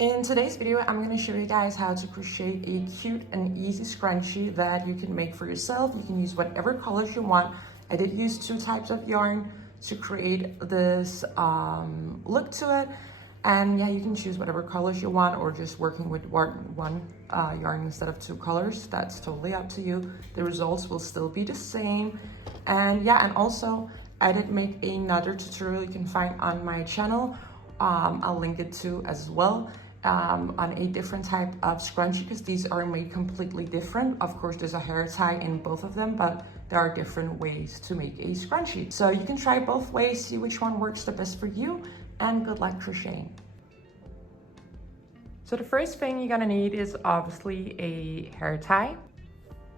In today's video, I'm going to show you guys how to crochet a cute and easy scrunchie that you can make for yourself. You can use whatever colors you want. I did use 2 types of yarn to create this look to it. And yeah, you can choose whatever colors you want or just working with one yarn instead of 2 colors. That's totally up to you. The results will still be the same. And yeah, and also I did make another tutorial you can find on my channel. I'll link it to as well. On a different type of scrunchie because these are made completely different. Of course, there's a hair tie in both of them, but there are different ways to make a scrunchie. So you can try both ways, see which one works the best for you, and good luck crocheting. So the first thing you're gonna need is obviously a hair tie.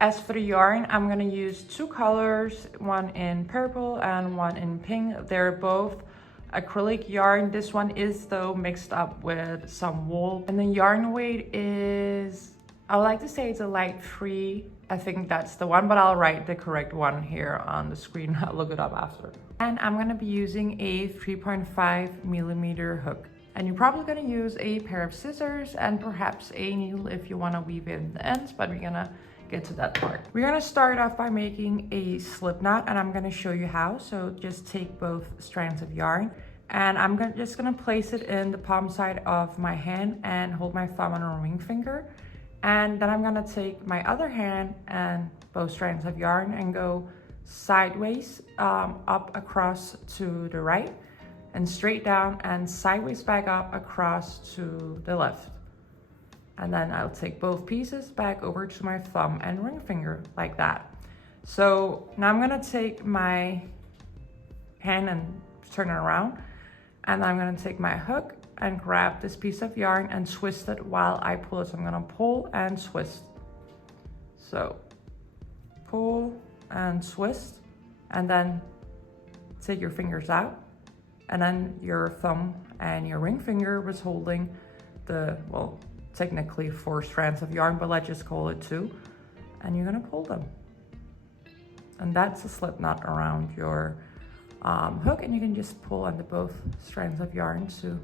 As for the yarn, I'm gonna use 2 colors, one in purple and one in pink. They're both acrylic yarn. This one is though mixed up with some wool, and the yarn weight is, I would like to say it's a light 3. I think that's the one, but I'll write the correct one here on the screen. I'll look it up after. And I'm gonna be using a 3.5 millimeter hook, and you're probably gonna use a pair of scissors and perhaps a needle if you want to weave in the ends, but we're gonna get to that part. We're gonna start off by making a slip knot, and I'm gonna show you how. So just take both strands of yarn, and I'm just gonna place it in the palm side of my hand and hold my thumb on a ring finger. And then I'm gonna take my other hand and both strands of yarn and go sideways up across to the right, and straight down and sideways back up across to the left. And then I'll take both pieces back over to my thumb and ring finger like that. So now I'm gonna take my hand and turn it around, and I'm gonna take my hook and grab this piece of yarn and twist it while I pull it. So I'm gonna pull and twist. So pull and twist, and then take your fingers out, and then your thumb and your ring finger was holding the, well, technically 4 strands of yarn, but let's just call it 2. And you're gonna pull them. And that's a slip knot around your hook, and you can just pull on the both strands of yarn to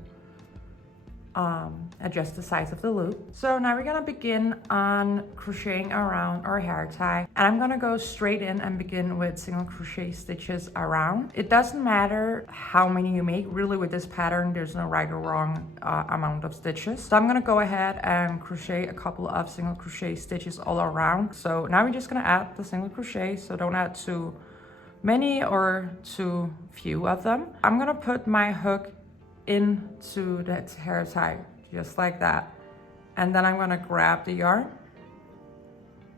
adjust the size of the loop. So now we're gonna begin on crocheting around our hair tie, and I'm gonna go straight in and begin with single crochet stitches around. It doesn't matter how many you make, really. With this pattern there's no right or wrong amount of stitches. So I'm gonna go ahead and crochet a couple of single crochet stitches all around. So now we're just gonna add the single crochet, so don't add too many or too few of them. I'm gonna put my hook into that hair tie just like that, and then I'm gonna grab the yarn,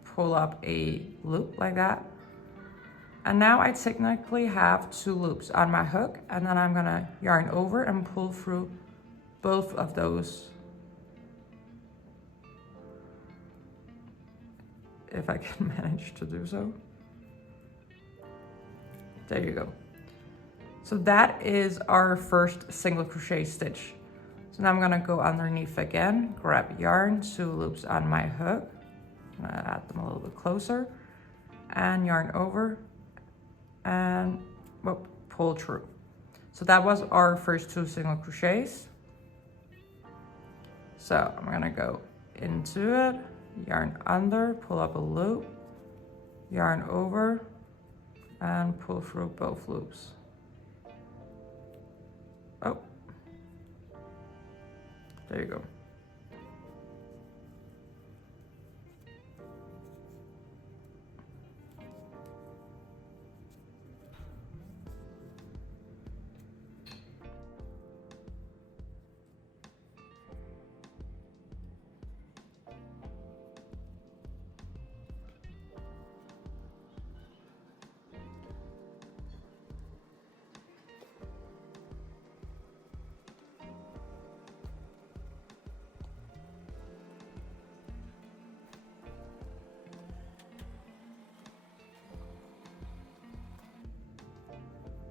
pull up a loop like that, and now I technically have 2 loops on my hook, and then I'm gonna yarn over and pull through both of those, if I can manage to do so. There you go. So that is our first single crochet stitch. So now I'm gonna go underneath again, grab yarn, 2 loops on my hook. I'm gonna add them a little bit closer, and yarn over and pull through. So that was our first 2 single crochets. So I'm gonna go into it, yarn under, pull up a loop, yarn over, and pull through both loops. Oh, there you go.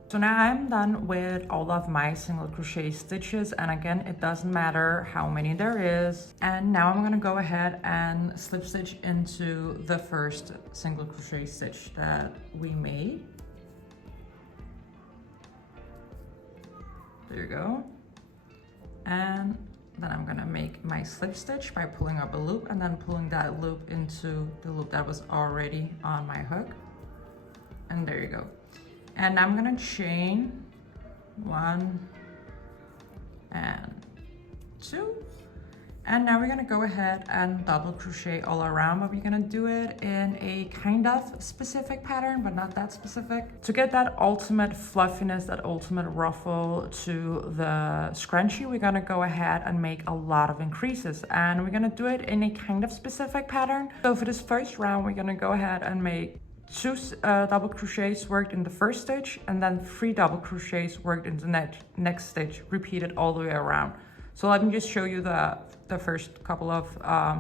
So now I'm done with all of my single crochet stitches, and again, it doesn't matter how many there is. And now I'm gonna go ahead and slip stitch into the first single crochet stitch that we made. There you go. And Then I'm gonna make my slip stitch by pulling up a loop and then pulling that loop into the loop that was already on my hook. And there you go. And I'm gonna chain 1 and 2. And now we're gonna go ahead and double crochet all around, but we're gonna do it in a kind of specific pattern, but not that specific. To get that ultimate fluffiness, that ultimate ruffle to the scrunchie, we're gonna go ahead and make a lot of increases, and we're gonna do it in a kind of specific pattern. So for this first round, we're gonna go ahead and make 2 double crochets worked in the first stitch, and then 3 double crochets worked in the next stitch, repeated all the way around. So let me just show you the first couple of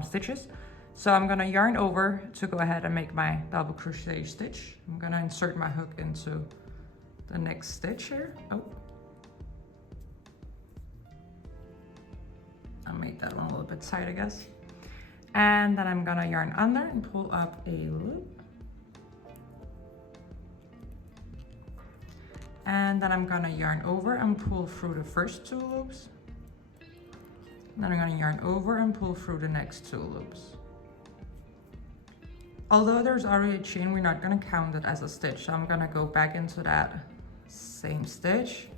stitches. So I'm gonna yarn over to go ahead and make my double crochet stitch. I'm gonna insert my hook into the next stitch here. Oh, I'll make that one a little bit tight, I guess. And then I'm gonna yarn under and pull up a loop. And then I'm gonna yarn over and pull through the first 2 loops. Then I'm gonna yarn over and pull through the next 2 loops. Although there's already a chain, we're not gonna count it as a stitch. So I'm gonna go back into that same stitch,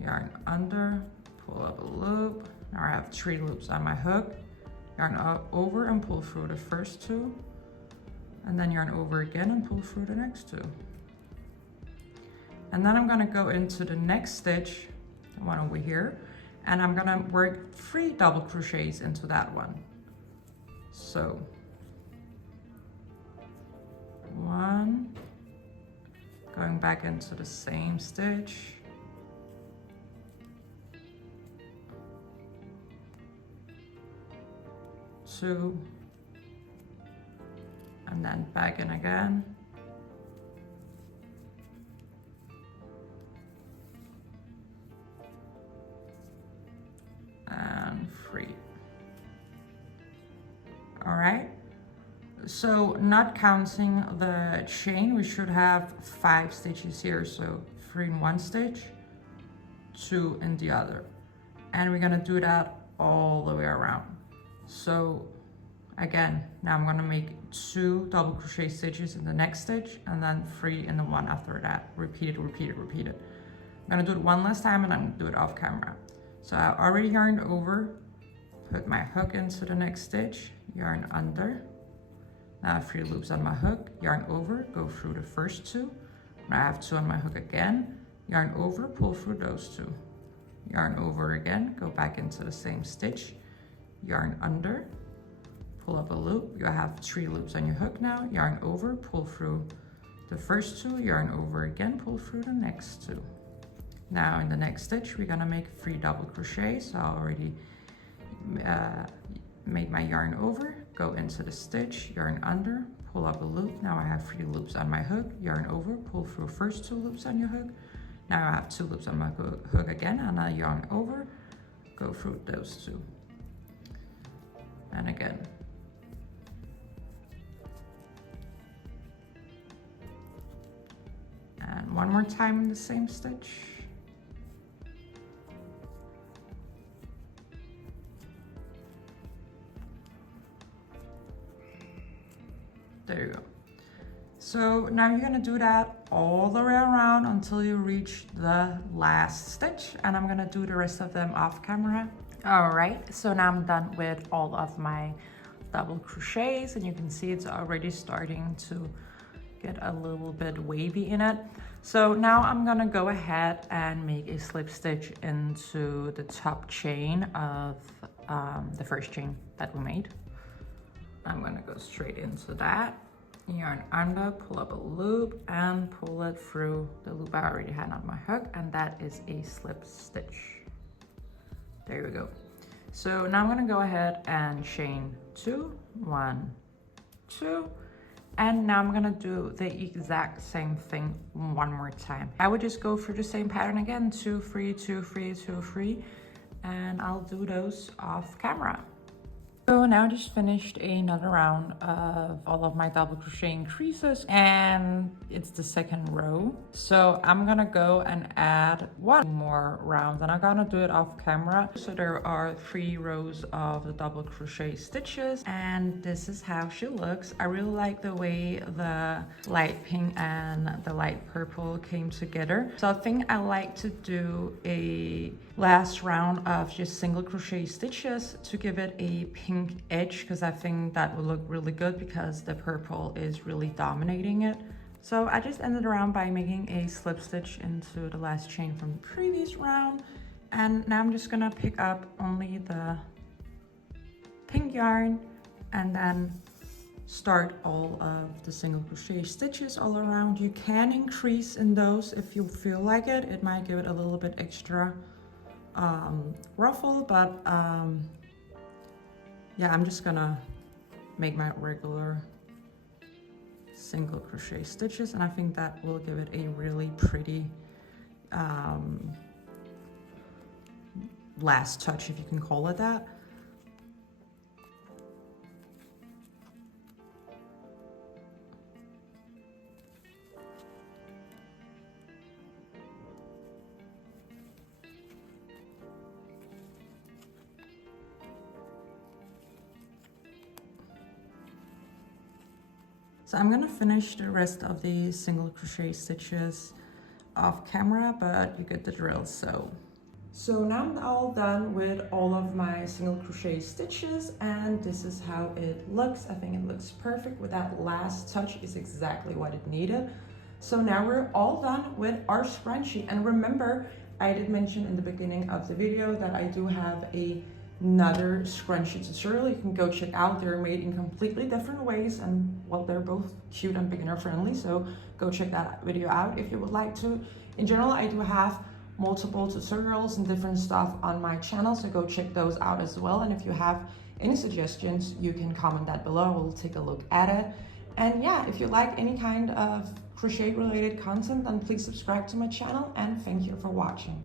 yarn under, pull up a loop. Now I have 3 loops on my hook, yarn over and pull through the first 2, and then yarn over again and pull through the next 2. And then I'm gonna go into the next stitch, the one over here, and I'm gonna work 3 double crochets into that one. So 1, going back into the same stitch, 2, and then back in again, and 3. All right, so not counting the chain, we should have 5 stitches here. So 3 in one stitch, 2 in the other, and we're gonna do that all the way around. So again, now I'm gonna make 2 double crochet stitches in the next stitch and then 3 in the one after that. Repeat it, repeat it, repeat it. I'm gonna do it one last time and I'm gonna do it off camera. So I already yarned over, put my hook into the next stitch, yarn under. Now 3 loops on my hook, yarn over, go through the first 2. Now I have 2 on my hook again, yarn over, pull through those 2. Yarn over again, go back into the same stitch, yarn under, pull up a loop. You have 3 loops on your hook now, yarn over, pull through the first 2, yarn over again, pull through the next 2. Now in the next stitch, we're gonna make 3 double crochets. So I already made my yarn over, go into the stitch, yarn under, pull up a loop. Now I have 3 loops on my hook, yarn over, pull through first 2 loops on your hook. Now I have 2 loops on my hook again, and I yarn over, go through those 2. And again. And one more time in the same stitch. There you go. So now you're gonna do that all the way around until you reach the last stitch, and I'm gonna do the rest of them off camera. All right, so now I'm done with all of my double crochets, and you can see it's already starting to get a little bit wavy in it. So now I'm gonna go ahead and make a slip stitch into the top chain of the first chain that we made. I'm gonna go straight into that, yarn under, pull up a loop and pull it through the loop I already had on my hook, and that is a slip stitch. There we go. So now I'm gonna go ahead and chain 2, 1, 2, and now I'm gonna do the exact same thing one more time. I would just go through the same pattern again, 2, 3, 2, 3, 2, 3, and I'll do those off camera. So now I just finished another round of all of my double crochet increases, and it's the second row. So I'm gonna go and add one more round, and I'm gonna do it off camera. So there are 3 rows of the double crochet stitches, and this is how she looks. I really like the way the light pink and the light purple came together. So I think I like to do a last round of just single crochet stitches to give it a pink edge, because I think that will look really good because the purple is really dominating it. So I just ended around by making a slip stitch into the last chain from the previous round, and now I'm just gonna pick up only the pink yarn and then start all of the single crochet stitches all around. You can increase in those if you feel like it. It might give it a little bit extra ruffle, but yeah, I'm just gonna make my regular single crochet stitches, and I think that will give it a really pretty last touch, if you can call it that. So I'm gonna finish the rest of the single crochet stitches off camera, but you get the drill. So now I'm all done with all of my single crochet stitches, and this is how it looks. I think it looks perfect. With that last touch is exactly what it needed. So now we're all done with our scrunchie. And remember, I did mention in the beginning of the video that I do have another scrunchie tutorial you can go check out. They're made in completely different ways, and well, they're both cute and beginner friendly, so go check that video out if you would like to. In general, I do have multiple tutorials and different stuff on my channel, so go check those out as well. And if you have any suggestions, you can comment that below. We'll take a look at it. And yeah, if you like any kind of crochet related content, then please subscribe to my channel, and thank you for watching.